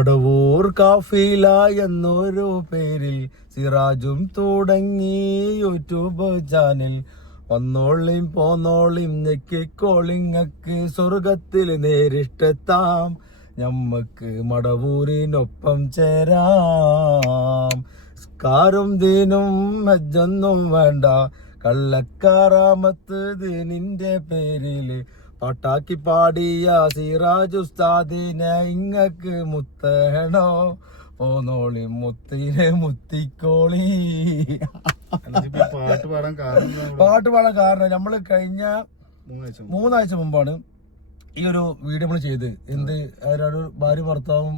മടവൂർ കാഫില എന്നൊരു പേരിൽ സിറാജും തുടങ്ങി യൂട്യൂബ് ചാനൽ. വന്നോളിയും പോന്നോളിയും ഞെക്കിക്കോളിങ്ങക്ക് സ്വർഗത്തിൽ നേരിട്ടെത്താം. ഞമ്മക്ക് മടവൂരിനൊപ്പം ചേരാം. സ്കാരും ദീനും ഹജ്ജൊന്നും വേണ്ട, കള്ളക്കാറാമത്ത് ദീനിന്റെ പേരില് പാട്ടാക്കി പാടിയ സിറാജ് ഉസ്താദിനെ ഇങ്ങക്ക് മുത്തണോ. പോന്നോളി മുത്തിനെ മുത്തിക്കോളി. പാട്ട് പാടാൻ കാരണം നമ്മള് കഴിഞ്ഞ 3 ആഴ്ച മുമ്പാണ് ഈ ഒരു വീഡിയോ നമ്മൾ ചെയ്ത്. എന്ത് ഭാര്യ ഭർത്താവും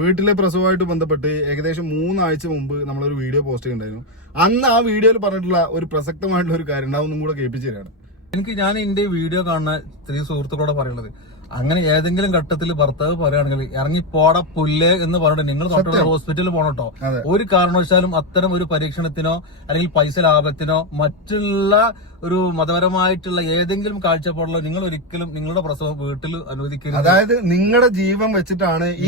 വീട്ടിലെ പ്രസവമായിട്ട് ബന്ധപ്പെട്ട് ഏകദേശം 3 ആഴ്ച മുമ്പ് നമ്മളൊരു വീഡിയോ പോസ്റ്റ് ചെയ്യുന്നുണ്ടായിരുന്നു. അന്ന് ആ വീഡിയോയിൽ പറഞ്ഞിട്ടുള്ള ഒരു പ്രസക്തമായിട്ടുള്ള ഒരു കാര്യം ഒന്നും കൂടെ കേൾപ്പിച്ചു തരാണ്. ഞാൻ എന്റെ വീഡിയോ കാണുന്ന സ്ത്രീ സുഹൃത്തുക്കളോട് പറയുന്നത്, അങ്ങനെ ഏതെങ്കിലും ഘട്ടത്തിൽ ഭർത്താവ് പറയുകയാണെങ്കിൽ ഇറങ്ങി പോടാ പുല്ല് എന്ന് പറഞ്ഞിട്ട് നിങ്ങൾ തൊട്ടുള്ള ഹോസ്പിറ്റലിൽ പോകണട്ടോ. ഒരു കാരണവശാലും അത്തരം ഒരു പരീക്ഷണത്തിനോ അല്ലെങ്കിൽ പൈസ ലാഭത്തിനോ മറ്റുള്ള ഒരു മതപരമായിട്ടുള്ള ഏതെങ്കിലും കാഴ്ചപ്പാടിലോ നിങ്ങൾ ഒരിക്കലും നിങ്ങളുടെ പ്രസവം വീട്ടിൽ അനുവദിക്കരുത്. അതായത് നിങ്ങളുടെ ജീവൻ വെച്ചിട്ടാണ് ഈ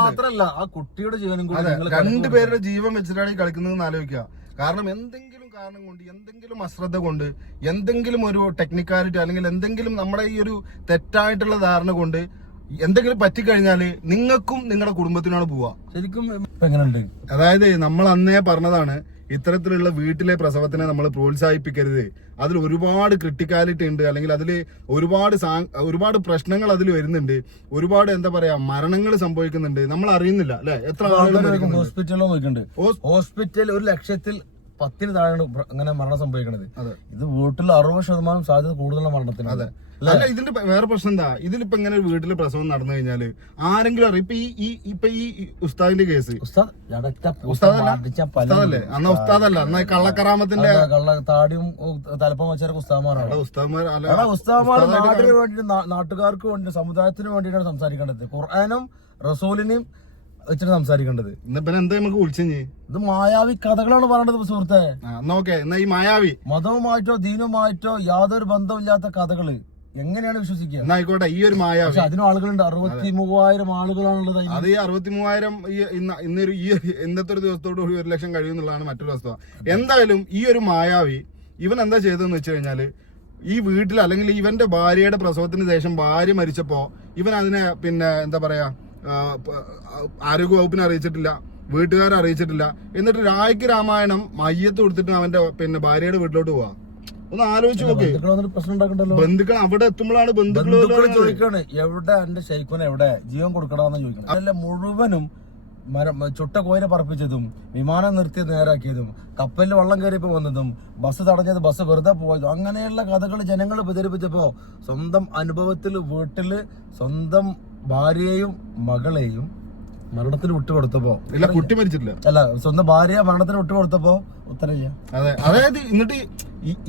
മാത്രമല്ല ആ കുട്ടിയുടെ ജീവനും കൂടി 2 പേരുടെ ജീവൻ വെച്ചിട്ടാണ് ഈ കളിക്കുന്നതെന്ന് ആലോചിക്കുക. കാരണം എന്തെങ്കിലും കാരണം കൊണ്ട്, എന്തെങ്കിലും അശ്രദ്ധ കൊണ്ട്, എന്തെങ്കിലും ഒരു ടെക്നിക്കാലിറ്റി അല്ലെങ്കിൽ എന്തെങ്കിലും നമ്മുടെ ഈ ഒരു തെറ്റായിട്ടുള്ള ധാരണ കൊണ്ട് എന്തെങ്കിലും പറ്റിക്കഴിഞ്ഞാല് നിങ്ങൾക്കും നിങ്ങളുടെ കുടുംബത്തിനാണ് പോവാ. ശരിക്കും എങ്ങനെയുണ്ട്? അതായത് നമ്മൾ അന്നേ പറഞ്ഞതാണ്, ഇത്തരത്തിലുള്ള വീട്ടിലെ പ്രസവത്തിനെ നമ്മൾ പ്രോത്സാഹിപ്പിക്കരുത്. അതിൽ ഒരുപാട് ക്രിട്ടിക്കാലിറ്റി ഉണ്ട്, അല്ലെങ്കിൽ അതിൽ ഒരുപാട് പ്രശ്നങ്ങൾ അതിൽ വരുന്നുണ്ട്, ഒരുപാട് എന്താ പറയാ മരണങ്ങൾ സംഭവിക്കുന്നുണ്ട്, നമ്മൾ അറിയുന്നില്ല അല്ലെ. എത്ര ആളുകൾ ഹോസ്പിറ്റലിലോ നോക്കുന്നുണ്ട്. ഹോസ്പിറ്റൽ 1 ലക്ഷത്തിൽ 10 താഴെ അങ്ങനെ മരണം സംഭവിക്കണത്. ഇത് വീട്ടിൽ 60% സാധ്യത കൂടുതലുള്ള മരണത്തിന്. അതെ. അല്ല, ഇതിന്റെ വേറെ പ്രശ്നം എന്താ, ഇതിലിപ്പോ ഇങ്ങനെ വീട്ടില് പ്രസവം നടന്നു കഴിഞ്ഞാല് ആരെങ്കിലും അറിയാം. ഇപ്പൊ ഈ ഉസ്താദിന്റെ കേസ്, ഉസ്താദല്ലേ അന്ന്, ഉസ്താദല്ല അന്ന് കള്ളക്കറാമത്തിന്റെ താടിയും തലപ്പം വെച്ച ഉസ്താദ്മാരാണ്. ഉസ്താദ്മാർ നാടിന് വേണ്ടി, നാട്ടുകാർക്ക് വേണ്ടി, സമുദായത്തിന് വേണ്ടിയിട്ടാണ് സംസാരിക്കേണ്ടത്. ഖുർആനും റസൂലിനെയും വെച്ചിട്ട് സംസാരിക്കേണ്ടത്. എന്താ നമുക്ക് വിളിച്ചു? ഇത് മായാവി കഥകളാണ് പറയേണ്ടത് സുഹൃത്തെ. എന്നാ ഈ മായാവി മതവുമായിട്ടോ ദീനുമായിട്ടോ യാതൊരു ബന്ധമില്ലാത്ത കഥകള് എങ്ങനെയാണ് വിശ്വസിക്കുക? എന്നായിക്കോട്ടെ, ഈ ഒരു മായാവി, അതിനും ആളുകളുണ്ട്. 63,000 ആളുകളാണുള്ളത്. അത് ഈ 63,000 ഇന്നത്തെ ഒരു ദിവസത്തോട് 1 ലക്ഷം കഴിയുന്നുള്ളതാണ് മറ്റൊരു വസ്തുത. എന്തായാലും ഈ ഒരു മായാവി ഇവൻ എന്താ ചെയ്തതെന്ന് വെച്ച് കഴിഞ്ഞാല്, ഈ വീട്ടിൽ അല്ലെങ്കിൽ ഇവന്റെ ഭാര്യയുടെ പ്രസവത്തിന് ശേഷം ഭാര്യ മരിച്ചപ്പോ ഇവൻ അതിനെ എന്താ പറയാ ആരോഗ്യ വകുപ്പിനെ അറിയിച്ചിട്ടില്ല, വീട്ടുകാരെ അറിയിച്ചിട്ടില്ല. എന്നിട്ട് രായ്ക്ക് രാമായണം മയ്യത്ത് കൊടുത്തിട്ട് അവന്റെ ഭാര്യയുടെ വീട്ടിലോട്ട് പോവാ. ഒന്ന് ആലോചിച്ച് നോക്കി. ബന്ധുക്കൾ അവിടെ എത്തുമ്പോഴാണ് ബന്ധുക്കൾ ചോദിക്കാണ്, എവിടെ എന്റെ ശൈഖുന എവിടെ, ജീവൻ കൊടുക്കണമെന്ന് ചോദിക്കണം. അതല്ല, മുഴുവനും ചുട്ട കോയിനെ പറപ്പിച്ചതും, വിമാനം നിർത്തി നേരാക്കിയതും, കപ്പലിൽ വള്ളം കയറിയപ്പോ വന്നതും, ബസ് തടഞ്ഞത്, ബസ് വെറുതെ പോയതും, അങ്ങനെയുള്ള കഥകൾ ജനങ്ങൾ പ്രചരിപ്പിച്ചപ്പോ സ്വന്തം അനുഭവത്തിൽ വീട്ടില് സ്വന്തം ഭാര്യയെയും മകളെയും മരണത്തിന് വിട്ടുകൊടുത്തപ്പോ, ഇല്ല കുട്ടി മരിച്ചിട്ടില്ല, അല്ല സ്വന്തം ഭാര്യ മരണത്തിന് വിട്ടുകൊടുത്തപ്പോ ഉത്തരവില്ല. അതെ. അതായത് എന്നിട്ട്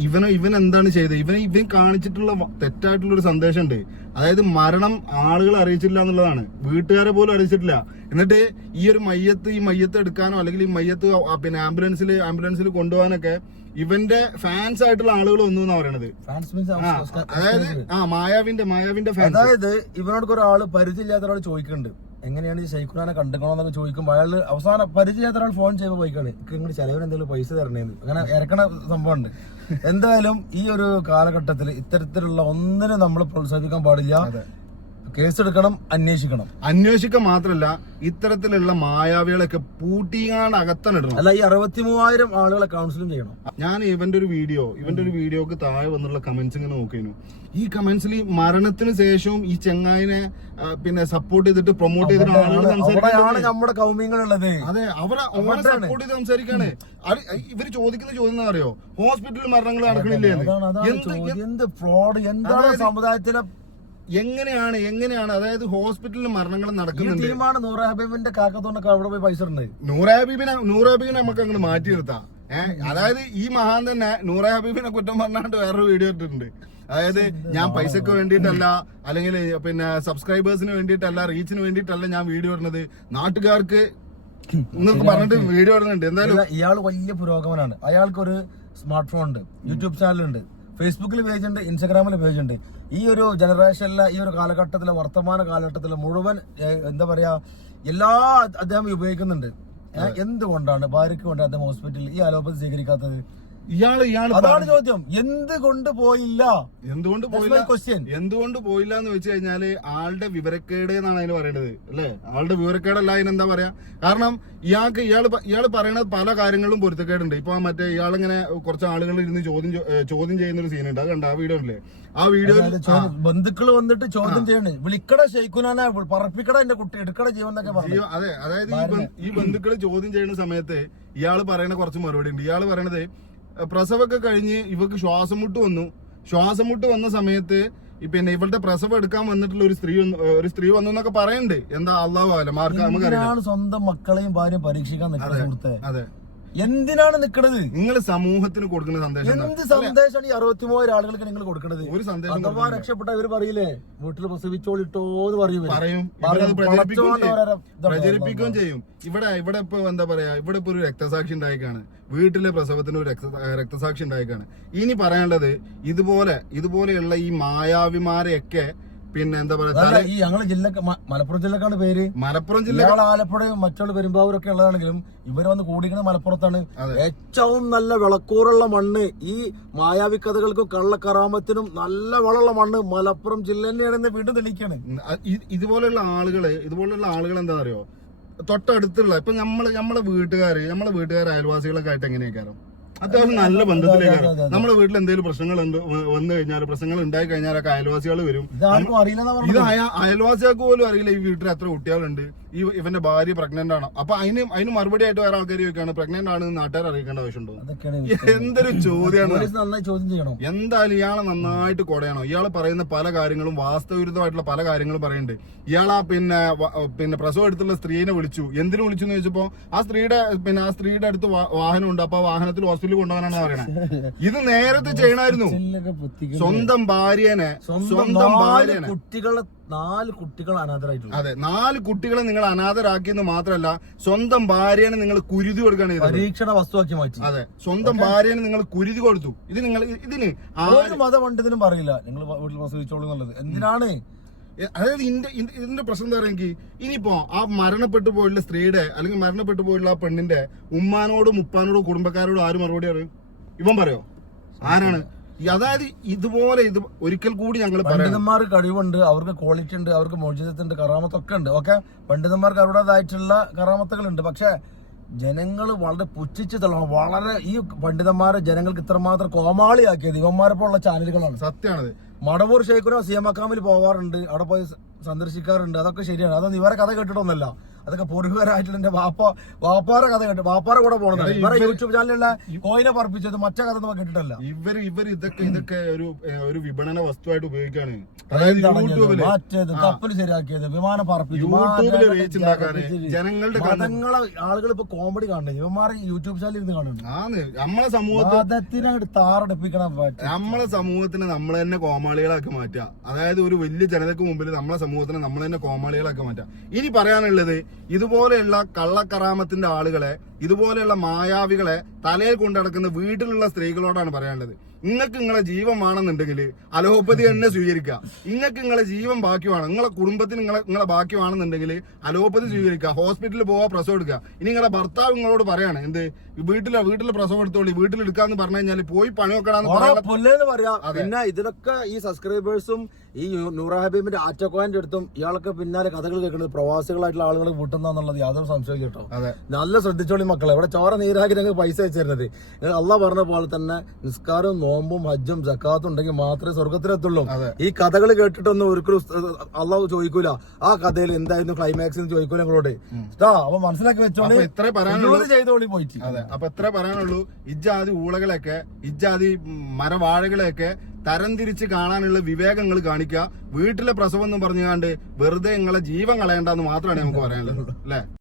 ഇവൻ എന്താണ് ചെയ്തത്? ഇവൻ കാണിച്ചിട്ടുള്ള തെറ്റായിട്ടുള്ള ഒരു സന്ദേശം ഉണ്ട്. അതായത് മരണം ആളുകൾ അറിയിച്ചില്ല എന്നുള്ളതാണ്, വീട്ടുകാരെ പോലും അറിയിച്ചിട്ടില്ല. എന്നിട്ട് ഈ ഒരു മയ്യത്ത് എടുക്കാനോ അല്ലെങ്കിൽ ഈ മയ്യത്ത് ആംബുലൻസിൽ കൊണ്ടുപോകാനൊക്കെ ഇവന്റെ ഫാൻസ് ആയിട്ടുള്ള ആളുകൾ വന്നു എന്നാ പറയണത്. അതായത് മായാവിന്റെ ഫാൻസ്. അതായത് ഇവനോട് ഒരാള് പരിചയമില്ലാത്ത ഒരാൾ ചോദിക്കുന്നുണ്ട്, എങ്ങനെയാണ് ഈ ശൈഖുനാനെ കണ്ടുക്കണമെന്നൊക്കെ ചോദിക്കുമ്പോൾ അയാൾ അവസാനം പരിചയമില്ലാത്ത ഒരാൾ ഫോൺ ചെയ്യുമ്പോൾ പോയിക്കാണ്, ഇങ്ങോട്ട് ചെലവിന് എന്തെങ്കിലും പൈസ തരണേന്ന് അങ്ങനെ ഇറക്കണ സംഭവം ഉണ്ട്. എന്തായാലും ഈ ഒരു കാലഘട്ടത്തിൽ ഇത്തരത്തിലുള്ള ഒന്നിനും നമ്മൾ പ്രോത്സാഹിപ്പിക്കാൻ പാടില്ല. കേസെടുക്കണം, അന്വേഷിക്കാൻ മാത്രല്ല ഇത്തരത്തിലുള്ള മായാവികളൊക്കെ പൂട്ടിയാണ്ട് അകത്തണിടണം. അല്ല, ഈ 63,000 ആളുകളെ കൗൺസിലിംഗ് ചെയ്യണം. ഞാൻ ഇവന്റെ ഒരു വീഡിയോക്ക് താഴെ വന്നുള്ള കമന്റ്സ് ഇങ്ങനെ നോക്കിയിരുന്നു. ഈ കമന്റ്സിൽ മരണത്തിന് ശേഷവും ഈ ചെങ്ങായിനെ സപ്പോർട്ട് ചെയ്തിട്ട് പ്രൊമോട്ട് ചെയ്തിട്ട് ആളുകൾ സംസാരിക്കാണ് നമ്മുടെ കൗമിങ്ങളുള്ളത്. അതെ, അവരെ സപ്പോർട്ട് ചെയ്ത് സംസാരിക്കാണ്. ഇവര് ചോദിക്കുന്ന ചോദ്യം എന്താ അറിയോ, ഹോസ്പിറ്റലിൽ മരണങ്ങൾ നടക്കണില്ലേ? എന്ത് ഫ്രോഡ്, എന്താണ് സമുദായത്തിലെ എങ്ങനെയാണ് അതായത് ഹോസ്പിറ്റലിൽ മരണങ്ങൾ നടക്കുന്നുണ്ട്. നൂറ ഹബീബിന്റെ കാക്കത്തോണ്ടൊക്കെ അവിടെ പോയി പൈസ ഉണ്ട്. നൂറ ഹബീബിനെ നമുക്ക് അങ്ങോട്ട് മാറ്റി നിർത്താം. അതായത് ഈ മഹാൻ തന്നെ നൂറ ഹബീബിനെ കുറ്റം പറഞ്ഞാണ്ട് വേറൊരു വീഡിയോ ഇട്ടിട്ടുണ്ട്. അതായത് ഞാൻ പൈസക്ക് വേണ്ടിയിട്ടല്ല, അല്ലെങ്കിൽ സബ്സ്ക്രൈബേഴ്സിന് വേണ്ടിയിട്ടല്ല, റീച്ചിന് വേണ്ടിയിട്ടല്ല ഞാൻ വീഡിയോ ഇടുന്നത്, നാട്ടുകാർക്ക് എന്നൊക്കെ പറഞ്ഞിട്ട് വീഡിയോ ഇടുന്നുണ്ട്. എന്തായാലും ഇയാൾ വലിയ പുരോഗമനാണ്. അയാൾക്കൊരു സ്മാർട്ട് ഫോൺ ഉണ്ട്, യൂട്യൂബ് ചാനലുണ്ട്, ഫേസ്ബുക്കിൽ പേജ് ഉണ്ട്, ഇൻസ്റ്റാഗ്രാമിൽ പേജ് ഉണ്ട്. ഈ ഒരു ജനറേഷനിലെ ഈ ഒരു കാലഘട്ടത്തിലെ വർത്തമാന കാലഘട്ടത്തിലെ മുഴുവൻ എന്താ പറയാ എല്ലാ അദ്ദേഹം ഉപയോഗിക്കുന്നുണ്ട്. എന്തുകൊണ്ടാണ് ഭാര്യയ്ക്ക് കൊണ്ട് അദ്ദേഹം ഹോസ്പിറ്റലിൽ ഈ അലോപ്പതി സ്വീകരിക്കാത്തത്? അതാണ് ചോദ്യം. എന്തുകൊണ്ട് പോയില്ല എന്ന് വെച്ച് കഴിഞ്ഞാല് ആളുടെ വിവരക്കേട് എന്നാണ് അതിന് പറയേണ്ടത് അല്ലെ. ആളുടെ വിവരക്കേടല്ല അതിനെന്താ പറയാ. കാരണം ഇയാള് പറയണത് പല കാര്യങ്ങളും പൊരുത്തക്കേടുണ്ട്. ഇപ്പൊ മറ്റേ ഇയാളിങ്ങനെ കുറച്ച് ആളുകൾ ഇരുന്ന് ചോദ്യം ചെയ്യുന്ന ഒരു സീനുണ്ട്. അത് കണ്ട ആ വീഡിയോ അല്ലേ? ആ വീഡിയോ ബന്ധുക്കൾ വന്നിട്ട് ചോദ്യം ചെയ്യണേ, വിളിക്കട ഷെയ്ഖുനാനെ പറപ്പിക്കട എന്റെ കുട്ടി എടുക്കട ജീവൻ എന്നൊക്കെ പറഞ്ഞു. അതെ, അതായത് ഈ ബന്ധുക്കൾ ചോദ്യം ചെയ്യുന്ന സമയത്ത് ഇയാള് പറയുന്ന കുറച്ച് മറുപടി ഉണ്ട്. ഇയാള് പറയണത് പ്രസവമൊക്കെ കഴിഞ്ഞ് ഇവക്ക് ശ്വാസം മുട്ട് വന്ന സമയത്ത് പിന്നെ ഇവളുടെ പ്രസവം എടുക്കാൻ വന്നിട്ടുള്ള ഒരു സ്ത്രീ വന്നു എന്നൊക്കെ പറയുന്നുണ്ട്. എന്താ അള്ളാഹു ആലം, നമുക്കറിയാം. സ്വന്തം മക്കളെയും ഭാര്യയും പരീക്ഷിക്കാൻ നിൽക്കുന്നത്. അതെ, എന്തിനാണ് നിക്കണത്? നിങ്ങൾ സമൂഹത്തിന് കൊടുക്കുന്ന സന്ദേശം എന്ത് സന്ദേശമാണ് ഈ 63 ആളുകൾക്ക് നിങ്ങൾ കൊടുക്കുന്നത്? ഒരു സന്ദേശം അഥവാ രക്ഷപ്പെട്ട ഇവര് പറയില്ലേ വീട്ടിൽ പ്രസവിച്ചോളിട്ടോ എന്ന് പറയും. പ്രചരിപ്പിക്കുകയും ചെയ്യും. ഇവിടെ ഇപ്പൊ എന്താ പറയാ, ഇവിടെ ഇപ്പൊ ഒരു രക്തസാക്ഷി ഉണ്ടായിക്കാണ്, വീട്ടിലെ പ്രസവത്തിന് ഒരു രക്തസാക്ഷി ഉണ്ടായിക്കാണ്. ഇനി പറയാനുള്ളത് ഇതുപോലെയുള്ള ഈ മായാവിമാരെയൊക്കെ പിന്നെ എന്താ പറയാ, ഈ ഞങ്ങളെ മലപ്പുറം ജില്ലക്കാണ് പേര്. മലപ്പുറം ജില്ല ആലപ്പുഴയും മറ്റുള്ള പെരുമ്പാവൂരൊക്കെ ഉള്ളതാണെങ്കിലും ഇവര് വന്ന് കൂടിക്കുന്നത് മലപ്പുറത്താണ്. ഏറ്റവും നല്ല വിളക്കൂറുള്ള മണ്ണ് ഈ മായാവി കഥകൾക്കും കള്ളക്കറാമത്തിനും നല്ല വളമുള്ള മണ്ണ് മലപ്പുറം ജില്ല തന്നെയാണെന്ന് വീണ്ടും തെളിയിക്കാണ്. ഇതുപോലെയുള്ള ആളുകൾ എന്താ അറിയോ, തൊട്ടടുത്തുള്ള ഇപ്പൊ നമ്മളെ വീട്ടുകാർ അയൽവാസികളൊക്കെ ആയിട്ട് എങ്ങനെയൊക്കെയാണോ അത്യാവശ്യം നല്ല ബന്ധത്തിലേക്കാണ്. നമ്മുടെ വീട്ടിൽ എന്തെങ്കിലും പ്രശ്നങ്ങൾ വന്നു കഴിഞ്ഞാൽ, പ്രശ്നങ്ങൾ ഉണ്ടായി കഴിഞ്ഞാലൊക്കെ അയൽവാസികൾ വരും. ഇത് അയൽവാസികൾക്ക് പോലും അറിയില്ല ഈ വീട്ടിൽ എത്ര കുട്ടികളുണ്ട്, ഇവന്റെ ഭാര്യ പ്രഗ്നന്റ് ആണോ. അപ്പൊ അതിന് മറുപടി ആയിട്ട് വേറെ ആൾക്കാർ ചോദിക്കാണ് പ്രഗ്നന്റ് ആണെന്ന് നാട്ടുകാർ അറിയിക്കേണ്ട ആവശ്യമുണ്ടോ? എന്തൊരു ചോദ്യമാണ്. എന്തായാലും ഇയാളെ നന്നായിട്ട് കൊടയണോ. ഇയാള് പറയുന്ന പല കാര്യങ്ങളും വാസ്തവവിരുദ്ധമായിട്ടുള്ള പല കാര്യങ്ങളും പറയുന്നുണ്ട്. ഇയാളാ പിന്നെ പ്രസവം എടുത്തുള്ള സ്ത്രീനെ വിളിച്ചു. എന്തിനു വിളിച്ചു എന്ന് ചോദിച്ചപ്പോ ആ സ്ത്രീയുടെ അടുത്ത് വാഹനമുണ്ട്, അപ്പൊ ആ വാഹനത്തിൽ ഹോസ്പിറ്റലിൽ കൊണ്ടുപോകാനാണ് പറയണത്. ഇത് നേരത്തെ ചെയ്യണമായിരുന്നു. സ്വന്തം ഭാര്യനെ നാല് കുട്ടികൾ അനാഥരായിട്ടുള്ളൂ. അതെ, 4 കുട്ടികളെ നിങ്ങൾ അനാഥരാക്കിയെന്ന് മാത്രമല്ല സ്വന്തം ഭാര്യനെ നിങ്ങൾ കുരുതി കൊടുക്കുകയാണ് ചെയ്തത്. പരീക്ഷണ വസ്തുവാക്കി മാറ്റി. അതെ, സ്വന്തം ഭാര്യനെ നിങ്ങൾ കുരുതി കൊടുത്തു. ഇതിന് ഒരു മതപണ്ഡിതനും പറയില്ല നിങ്ങൾ വീട്ടിൽ പ്രസവിച്ചോളൂ എന്നുള്ളത്. എന്തിനാണ്? അതായത് ഇതിന്റെ പ്രശ്നം എന്താ പറയുക, ഇനിയിപ്പോ ആ മരണപ്പെട്ടു പോയിട്ടുള്ള സ്ത്രീയുടെ അല്ലെങ്കിൽ മരണപ്പെട്ടു പോയിട്ടുള്ള ആ പെണ്ണിന്റെ ഉമ്മാനോടും ഉപ്പാനോടും കുടുംബക്കാരോടും ആര് മറുപടി അറിയും? ഇവൻ പറയോ? ആരാണ്? അതായത് ഇതുപോലെ ഒരിക്കൽ കൂടി ഞങ്ങൾ പണ്ഡിതന്മാർക്ക് കഴിവുണ്ട്, അവർക്ക് ക്വാളിറ്റി ഉണ്ട്, അവർക്ക് മോചിതത്തിന്റെ കറാമത്തൊക്കെ ഉണ്ട്. ഓക്കെ, പണ്ഡിതന്മാർക്ക് അവരുടേതായിട്ടുള്ള കറാമത്തുകളുണ്ട്. പക്ഷെ ജനങ്ങൾ വളരെ പുച്ഛിച്ച് തള്ളണം. വളരെ ഈ പണ്ഡിതന്മാരെ ജനങ്ങൾക്ക് ഇത്രമാത്രം കോമാളിയാക്കിയത് ഇവന്മാരെപ്പോലുള്ള ചാനലുകളാണ്. സത്യമാണത്. മടവൂർ ഷെയ്ഖുന സിയമക്കാമിൽ പോവാറുണ്ട്, അവിടെ പോയി സന്ദർശിക്കാറുണ്ട്. അതൊക്കെ ശരിയാണ്. അതൊന്നും ഇവരെ കഥ കേട്ടിട്ടൊന്നുമല്ല. അതൊക്കെ പൂർവികരായിട്ടുള്ള എന്റെ വാപ്പാറെ കഥ കേട്ടു. വാപ്പാറെ കൂടെ പോകുന്നത് ഇവരെ യൂട്യൂബ് ചാനലിലുള്ള കോയിനെ പറപ്പിച്ചത് മറ്റേ കഥ ഒന്നും കേട്ടിട്ടല്ല. ഇവർ ഇതൊക്കെ ഒരു വിപണന വസ്തുവായിട്ട് ഉപയോഗിക്കാണ്. മാറ്റിയത്, കപ്പൽ ശരിയാക്കിയത്, വിമാനം പറപ്പിച്ചു, ജനങ്ങളുടെ മതങ്ങളെ ആളുകൾ ഇപ്പൊ കോമഡി കാണുന്നത് ഇവന്മാരെ യൂട്യൂബ് ചാനലിൽ ഇരുന്ന് കാണുന്നുണ്ട്. നമ്മളെ സമൂഹത്തിനെ താറടിപ്പിക്കണം. നമ്മളെ സമൂഹത്തിനെ നമ്മൾ തന്നെ കോമാളികളാക്കി മാറ്റുക. അതായത് ഒരു വലിയ ജനതയ്ക്ക് മുമ്പിൽ നമ്മളെ സമൂഹത്തിനെ നമ്മൾ തന്നെ കോമാളികളാക്കി മാറ്റുക. ഇനി പറയാനുള്ളത് ഇതുപോലെയുള്ള കള്ളക്കറാമത്തിന്റെ ആളുകളെ, ഇതുപോലെയുള്ള മായാവികളെ തലയിൽ കൊണ്ടടക്കുന്ന വീട്ടിലുള്ള സ്ത്രീകളോടാണ് പറയാനുള്ളത്. നിങ്ങൾക്ക് നിങ്ങളെ ജീവൻ വേണമെന്നുണ്ടെങ്കിൽ അലോപ്പതി തന്നെ സ്വീകരിക്കുക. നിങ്ങൾക്ക് നിങ്ങളെ ജീവൻ ബാക്കിയാണ്, നിങ്ങളെ കുടുംബത്തിന് നിങ്ങളെ ബാക്കിയാണെന്നുണ്ടെങ്കിൽ അലോപ്പതി സ്വീകരിക്കുക. ഹോസ്പിറ്റലിൽ പോവാ, പ്രസവം എടുക്കുക. ഇനി നിങ്ങളുടെ ഭർത്താവ് നിങ്ങളോട് പറയാണ് എന്ത് വീട്ടിലെ പ്രസവം എടുത്തോളി, വീട്ടിലെടുക്കാന്ന് പറഞ്ഞു കഴിഞ്ഞാൽ പോയി പണി വെക്കണമെന്ന് പറയാം. പിന്നെ ഇതിലൊക്കെ ഈ സബ്സ്ക്രൈബേഴ്സും ഈ നൂറ ഹബീബിന്റെ ആറ്റക്കോയന്റെ അടുത്തും ഇയാളൊക്കെ പിന്നാലെ കഥകൾ കേൾക്കുന്നത് പ്രവാസികളായിട്ടുള്ള ആളുകൾ കൂട്ടുന്നുള്ളത് യാതൊരു സംശയം കേട്ടോ. നല്ല ശ്രദ്ധിച്ചോളി മക്കളെ. ഇവിടെ ചോര നീരാക്കി ഞങ്ങൾക്ക് പൈസ അയച്ചിരുന്നത് അള്ളാഹ് പറഞ്ഞ പോലെ തന്നെ നിസ്കാരവും നോമ്പും ഹജ്ജും സക്കാത്തും ഉണ്ടെങ്കിൽ മാത്രമേ സ്വർഗത്തിലെത്തുള്ളൂ. ഈ കഥകൾ കേട്ടിട്ടൊന്നും ഒരിക്കലും അള്ളാഹ് ചോദിക്കൂല ആ കഥയിൽ എന്തായിരുന്നു ക്ലൈമാക്സ് എന്ന് ചോദിക്കൂല ഞങ്ങളോട്. അപ്പൊ മനസ്സിലാക്കി വെച്ചോളി, ചെയ്തോളി പോയിട്ട്. അപ്പൊ എത്ര പറയാനുള്ളൂ, ഇജ്ജാതി ഊളകളെയൊക്കെ ഇജ്ജാതി മരവാഴകളെയൊക്കെ തരംതിരിച്ച് കാണാനുള്ള വിവേകങ്ങൾ കാണിക്കുക. വീട്ടിലെ പ്രസവം എന്ന് പറഞ്ഞുകൊണ്ട് വെറുതെ നിങ്ങളെ ജീവൻ കളയണ്ടെന്ന് മാത്രമാണ് നമുക്ക് പറയാനുള്ളത് അല്ലെ.